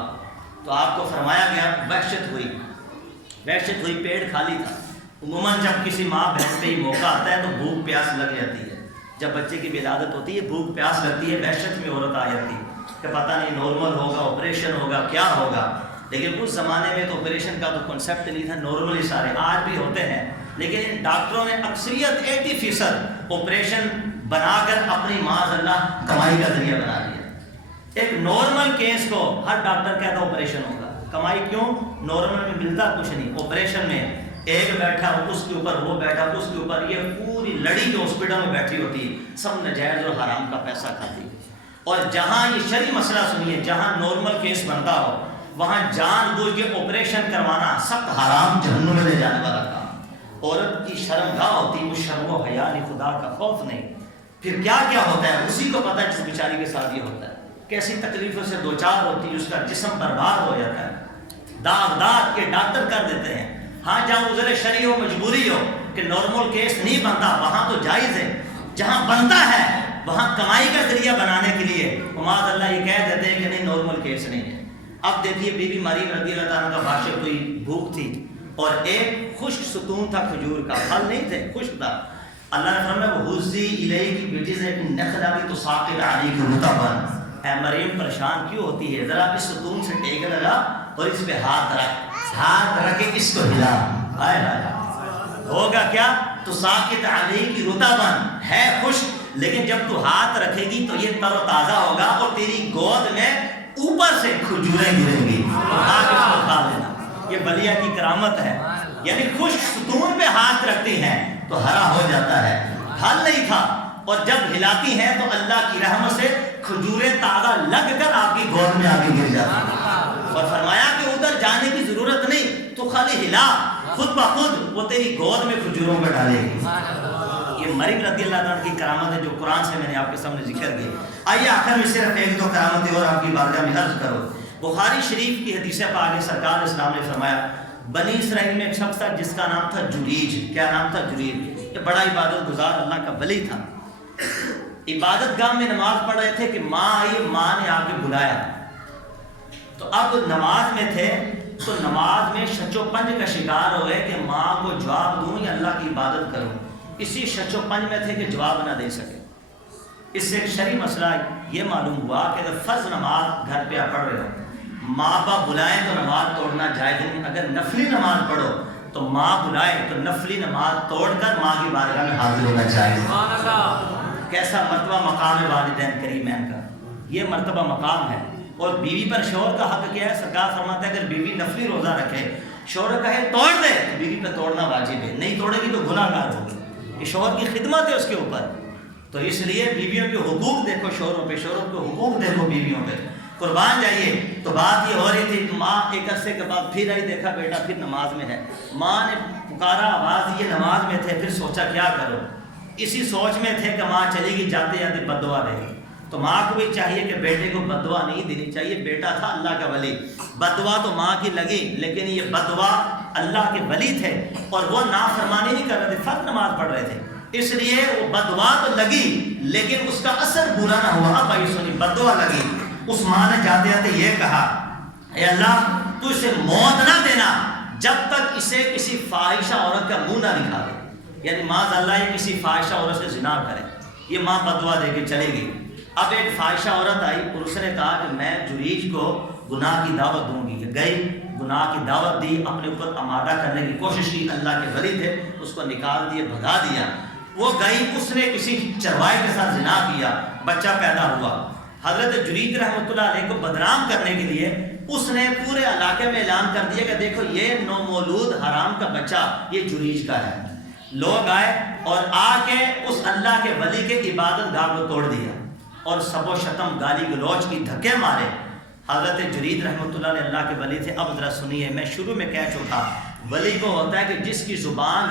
تو آپ کو فرمایا گیا وحشت ہوئی, پیٹ خالی تھا. عموماً جب کسی ماں بہن پہ ہی موقع آتا ہے تو بھوک پیاس لگ جاتی ہے. جب بچے کی ولادت ہوتی ہے بھوک پیاس لگتی ہے, وحشت میں عورت آ جاتی ہے کہ پتہ نہیں نارمل ہوگا, آپریشن ہوگا, کیا ہوگا. لیکن اس زمانے میں تو آپریشن کا تو کنسیپٹ نہیں تھا, نارملی سارے آج بھی ہوتے ہیں, لیکن ان ڈاکٹروں نے اکثریت 80% آپریشن بنا کر اپنی معاذ اللہ کمائی کا ذریعہ بنا لیا. ایک نارمل کیس کو ہر ڈاکٹر کہتا ہے آپریشن ہوگا, کمائی کیوں؟ نارمل میں ملتا کچھ نہیں, آپریشن میں ایک بیٹھا اس کے اوپر, وہ بیٹھا اس کے اوپر, یہ پوری لڑی جو ہاسپٹل میں بیٹھی ہوتی ہے سب نجائز اور حرام کا پیسہ کھاتی ہے. اور جہاں یہ شرعی مسئلہ سنیے, جہاں نارمل کیس بنتا ہو وہاں جان بوجھ کے آپریشن کروانا سخت حرام, جہنم میں لے جانے والا کام. عورت کی شرمگاہ ہوتی, وہ شرم و حیا نہیں, خدا کا خوف نہیں. پھر کیا کیا ہوتا ہے اسی کو پتہ, جس بیچاری کے ساتھ یہ ہوتا ہے کیسی تکلیفوں سے دوچار ہوتی ہے, اس کا جسم برباد ہو جاتا ہے, داغ کے ڈاکٹر کر دیتے ہیں. ہاں جہاں عذر شرعی ہو, مجبوری ہو کہ نارمل کیس نہیں بنتا وہاں تو جائز ہے, جہاں بنتا ہے وہاں کمائی کا ذریعہ بنانے کے لیے معاذ اللہ یہ کہہ دیتے ہیں کہ نہیں نارمل کیس نہیں ہے. اب دیکھیے بی بی مریم رضی اللہ تعالیٰ کا بادشاہ کوئی بھوک تھی اور ایک خشک ستون تھا کھجور کا, پھل نہیں تھے, خشک تھا. اللہ نے فرمایا وہ حزی الیک بجذع النخلۃ تساقط علیک رطبا, اے مریم پریشان کیوں ہوتی ہے, ذرا اس ستون سے ٹیک لگا اور اس پہ ہاتھ رکھ, ہاتھ رکھے اس کو ہلا، ہائے ہائے، ہوگا کیا؟ تو ساکت علیہ کی رطبن ہے خشک، لیکن جب تو ہاتھ رکھے گی تو یہ تر و تازہ ہوگا اور تیری گود میں اوپر سے کھجوریں گریں گی، اس کو کھا لینا۔ یہ بلیا کی کرامت ہے، یعنی خشک ستون پہ ہاتھ رکھتی ہیں تو ہرا ہو جاتا ہے، پھل نہیں تھا، اور جب ہلاتی ہیں تو اللہ کی رحمت سے کھجوریں تازہ لگ کر آپ کی گود میں آ کے گر جاتی ہیں۔ اور فرمایا کہ ادھر جانے کی ضرورت نہیں، تو خالی ہلا، خود بخود وہ تیری گود میں کھجوروں پہ ڈالے گی۔ یہ مریم رضی اللہ عنہ کی کرامت ہے جو قرآن سے میں نے آپ کے سامنے ذکر کی۔ آئیے آخر میں صرف ایک دو کرامتیں اور آپ کی بارگاہ میں عرض کرو۔ بخاری شریف کی حدیث پاک ہے، سرکار اسلام نے فرمایا بنی اسرائیل میں ایک شخص تھا جس کا نام تھا جریج۔ کیا نام تھا؟ جریج۔ یہ بڑا عبادت گزار اللہ کا ولی تھا۔ عبادت گاہ میں نماز پڑھ رہے تھے کہ ماں آئی، ماں نے آ کے بلایا، تو اب نماز میں تھے تو نماز میں شچ و پنج کا شکار ہوئے کہ ماں کو جواب دوں یا اللہ کی عبادت کروں۔ اسی شچ و پنج میں تھے کہ جواب نہ دے سکے۔ اس سے ایک شرعی مسئلہ یہ معلوم ہوا کہ اگر فرض نماز گھر پہ آپ پڑھ رہے ہو، ماں باپ بلائیں تو نماز توڑنا جائز نہیں، اگر نفلی نماز پڑھو تو ماں بلائے تو نفلی نماز توڑ کر ماں کی بارگاہ میں حاضر ہونا چاہیے۔ کیسا مرتبہ مقام ہے والدین کریمین کا، یہ مرتبہ مقام ہے۔ اور بیوی پر شوہر کا حق کیا ہے؟ سرکار فرماتا ہے اگر بیوی نفلی روزہ رکھے، شوہر کہے توڑ دے، تو بیوی پہ توڑنا واجب ہے، نہیں توڑے گی تو گناہ گار ہوگی، یہ شوہر کی خدمت ہے اس کے اوپر۔ تو اس لیے بیویوں کے حقوق دیکھو شوہروں پہ، شوہروں کے حقوق دیکھو بیویوں پہ، قربان جائیے۔ تو بات یہ ہو رہی تھی، ماں ایک عرصے کے بعد پھر آئی، دیکھا بیٹا پھر نماز میں ہے، ماں نے پکارا، آواز یہ نماز میں تھے، پھر سوچا کیا کرو، اسی سوچ میں تھے کہ ماں چلی گی، جاتے جاتے بد دعا دے گی، تو ماں کو بھی چاہیے کہ بیٹے کو بد دعا نہیں دینی چاہیے، بیٹا تھا اللہ کا ولی، بد دعا تو ماں کی لگی، لیکن یہ بد دعا اللہ کے ولی تھے اور وہ نافرمانی نہیں کر رہے تھے، فرض نماز پڑھ رہے تھے، اس لیے وہ بد دعا تو لگی لیکن اس کا اثر برا نہ ہوا۔ اب بھائی سنی، بد دعا لگی، اس ماں نے جاتے جاتے یہ کہا اے اللہ تو اسے موت نہ دینا جب تک اسے کسی فاحشہ عورت کا منہ نہ دکھا دے، یعنی معاذ اللہ یہ کسی فاحشہ عورت سے زنا کرے۔ یہ ماں بد دعا دے کے چلے گئی۔ اب ایک فاحشہ عورت آئی اور اس نے کہا کہ میں جریج کو گناہ کی دعوت دوں گی، گئی گناہ کی دعوت دی، اپنے اوپر آمادہ کرنے کی کوشش کی، اللہ کے ولی تھے، اس کو نکال دیا، بھگا دیا۔ وہ گئی، اس نے کسی چرواہے کے ساتھ زنا کیا، بچہ پیدا ہوا۔ حضرت جریج رحمۃ اللہ علیہ کو بدنام کرنے کے لیے اس نے پورے علاقے میں اعلان کر دیا کہ دیکھو یہ نومولود حرام کا بچہ یہ جریج کا ہے۔ لوگ آئے اور آ کے اس اللہ کے ولی کے عبادت گاہ کو توڑ دیا اور سب و شتم گالی گلوچ کی دھکے مارے۔ حضرت جریج رحمۃ اللہ علیہ اللہ کے ولی تھے۔ اب ذرا سنیے، میں شروع میں کہہ چکا ولی کو ہوتا ہے کہ جس کی زبان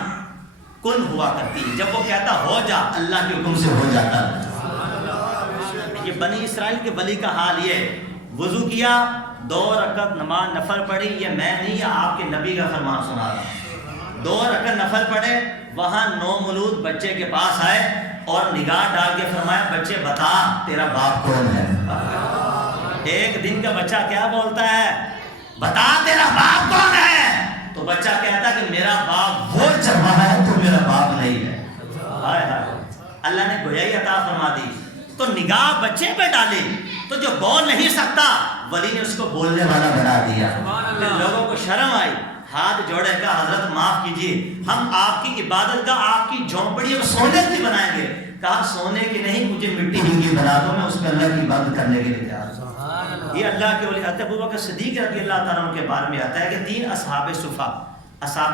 کن ہوا کرتی ہے، جب وہ کہتا ہو جا، اللہ کے حکم سے ہو جاتا ہے۔ یہ بنی اسرائیل کے ولی کا حال یہ، وضو کیا، 2 رکعت نماز نفل پڑھی، یہ میں نہیں، یہ آپ کے نبی کا فرمان سنا رہا۔ 2 رکعت نفل پڑھے، وہاں نومولود بچے کے پاس آئے اور نگاہ ڈال کے فرمایا بچے بتا تیرا باپ کون ہے۔ ایک دن کا بچہ کیا بولتا ہے؟ بتا تیرا باپ کون ہے؟ تو بچہ کہتا کہ میرا باپ وہ چرواہا ہے تو میرا باپ نہیں ہے۔ ہائے ہائے، اللہ نے گویائی عطا فرما دی۔ تو نگاہ بچے پہ ڈالی تو جو بول نہیں سکتا ولی نے اس کو بولنے والا بنا دیا۔ پھر لوگوں کو شرم آئی، ہاتھ جوڑے کا حضرت معاف کیجیے، ہم آپ کی عبادت کا آپ کی جھونپڑی اور سونے کی بنائیں گے۔ کہا سونے کی نہیں، مجھے مٹی کی بنا دو، میں اس پہ اللہ کی عبادت کرنے کے لیے تیار ہوں۔ یہ اللہ کے ولی حضرت ابوبکر صدیق رضی اللہ تعالیٰ عنہ کے بارے میں آتا ہے کہ 3 اصحاب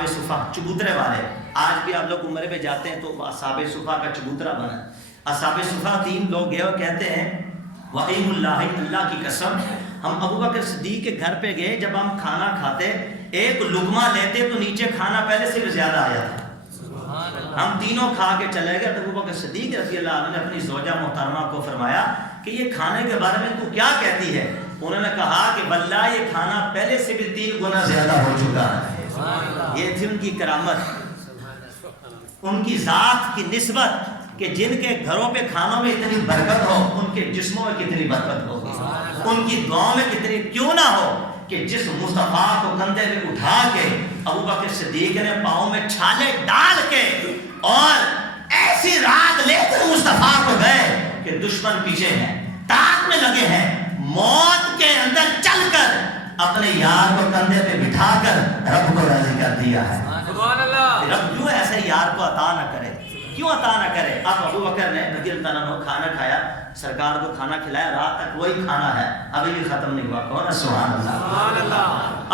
صفا چبوترے والے، آج بھی آپ لوگ عمرے پہ جاتے ہیں تو اصحاب صفا کا چبوترا بنا ہے۔ اصحاب صفا 3 لوگ گئے اور کہتے ہیں وَإِمُ اللَّهِ، اللہ کی قسم ہم ابوبکر صدیق کے گھر پہ گئے، جب ہم کھانا کھاتے ایک لقمہ لیتے تو نیچے کھانا پہلے سے بھی زیادہ آیا تھا۔ ہم تینوں کھا کے چلے گئے۔ تو ابوبکر صدیق رضی اللہ عنہ نے اپنی زوجہ محترمہ کو فرمایا کہ یہ کھانے کے بارے میں تو کیا کہتی ہے؟ انہوں نے کہا کہ واللہ یہ کھانا پہلے سے بھی 3 گنا زیادہ ہو چکا ہے۔ یہ تھی ان کی کرامت، ان کی ذات کی نسبت کہ جن کے گھروں پہ کھانوں میں اتنی برکت ہو، ان کے جسموں میں کتنی برکت ہوگی، ان کی دعاؤں میں کتنی کیوں نہ ہو کہ جس مصطفیٰ کو کندھے پہ اٹھا کے ابوبکر صدیق نے پاؤں میں چھالے ڈال کے اور ایسی رات لے کر مصطفیٰ کو گئے کہ دشمن پیچھے ہیں، تاک میں لگے ہیں، موت کے اندر چل کر اپنے یار کو کندھے پہ بٹھا کر رب کو راضی کر دیا ہے۔ سبحان اللہ۔ رب کیوں ایسے یار کو عطا نہ کرے، کیوں عطا نہ کرے؟ اب ابو بکر نے رضی اللہ عنہ کھانا کھایا، سرکار کو کھانا کھلایا، رات تک وہی کھانا ہے، ابھی بھی ختم نہیں ہوا، کہو نا سبحان اللہ۔ سبحان اللہ۔